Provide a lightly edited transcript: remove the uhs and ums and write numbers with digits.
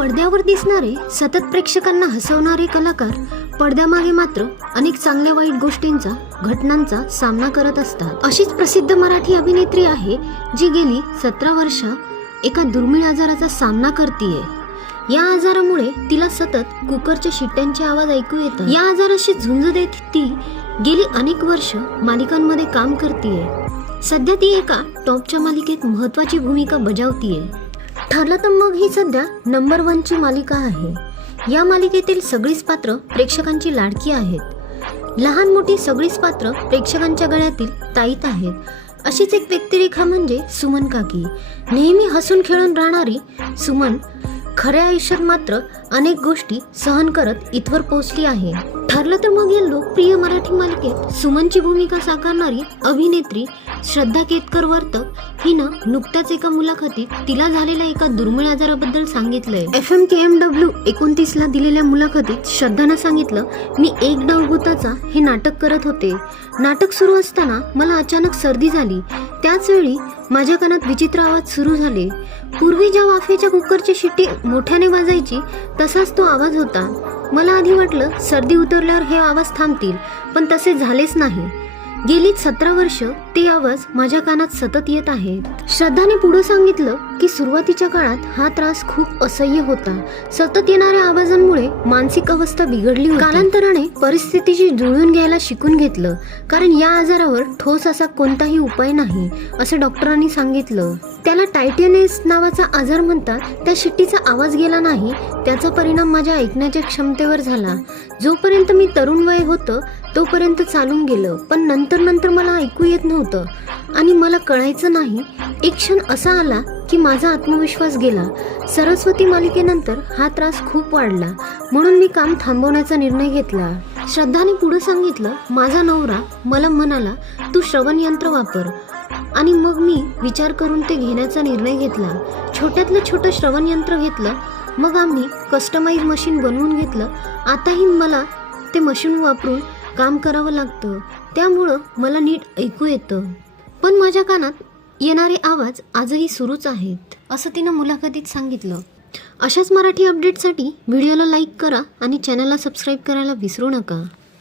पडद्यावर दिसणारे सतत प्रेक्षकांना हसवणारे कलाकार पडद्यामागे मात्र अनेक चांगल्या वाईट गोष्टींचा घटनांचा सामना करत असतात। अशीच प्रसिद्ध मराठी अभिनेत्री आहे जी गेली 17 वर्ष एका दुर्मिळ आजाराचा सामना करतीये। या आजारामुळे तिला सतत कुकरच्या शिट्ट्यांचे आवाज ऐकू येतात। या आजाराशी झुंज देत ती गेली अनेक वर्ष मालिकांमध्ये काम करतीये। सध्या ती एका टॉपच्या मालिकेत महत्त्वाची भूमिका बजावतीये। ठरलं तर मग ही सध्या नंबर 1 ची मालिका आहे। या मालिकेतील सगळीच पात्र प्रेक्षकांची लाडकी आहेत। लहान मोठी सगळीच पात्र प्रेक्षकांच्या गळ्यातील ताईत आहेत। अशीच एक व्यक्तिरेखा म्हणजे सुमन काकी। नेहमी हसून खेळून राहणारी सुमन खऱ्या आयुष्यात मात्र अनेक गोष्टी सहन करत इथवर पोहोचली आहे। ठरलं तर मग या लोकप्रिय मराठी मालिकेत सुमनची भूमिका साकारणारी अभिनेत्री श्रद्धा केतकर वर्तक हिनं नुकत्याच एका मुलाखतीत तिला झालेल्या एका दुर्मिळ आजाराबद्दल सांगितलंय। FM KMW 29 ला दिलेल्या मुलाखतीत श्रद्धानं सांगितलं, मी एक डाव भूताचा हे नाटक करत होते। नाटक सुरू असताना मला अचानक सर्दी झाली। त्याच वेळी माझ्या कानात विचित्र आवाज सुरू झाले। पूर्वी ज्या वाफेच्या कुकरची शिट्टी मोठ्याने वाजायची तसाच तो आवाज होता। मला आधी वाटलं सर्दी उतरल्यावर हे आवाज थांबतील, पण तसे झालेच नाही। गेली 17 वर्ष ते आवाज माझ्या कानात सतत येत आहेत। श्रद्धाने पुढे सांगितलं की सुरुवातीच्या काळात हा त्रास खूप असह्य होता। सतत येणाऱ्या आवाजांमुळे मानसिक अवस्था बिघडली होती। कालांतराने परिस्थितीशी जुळवून घ्यायला शिकून घेतलं, कारण या आजारावर ठोस असा कोणताही उपाय नाही असं डॉक्टरांनी सांगितलं। त्याला टायटॅनियस नावाचा आजार म्हणतात। त्या शिट्टीचा आवाज गेला नाही, त्याचा परिणाम माझ्या ऐकण्याच्या क्षमतेवर झाला। जोपर्यंत मी तरुण वय होतं तोपर्यंत चालून गेलं, पण नंतर मला ऐकू येत नव्हतं आणि मला कळायचं नाही। एक क्षण असा आला की माझा आत्मविश्वास गेला। सरस्वती मालिकेनंतर हा त्रास खूप वाढला, म्हणून मी काम थांबवण्याचा निर्णय घेतला। श्रद्धाने पुढे सांगितलं, माझा नवरा मला म्हणाला तू श्रवण यंत्र वापर, आणि मग मी विचार करून ते घेण्याचा निर्णय घेतला। छोट्यातलं छोटं श्रवण यंत्र घेतलं, मग आम्ही कस्टमाइज मशीन बनवून घेतलं। आताही मला ते मशीन वापरून काम करावं लागतं, त्यामुळं मला नीट ऐकू येतं, पण माझ्या कानात येणारे आवाज आजही सुरूच आहेत असं तिनं मुलाखतीत सांगितलं। अशाच मराठी अपडेटसाठी व्हिडिओला लाईक करा आणि चॅनलला सबस्क्राईब करायला विसरू नका।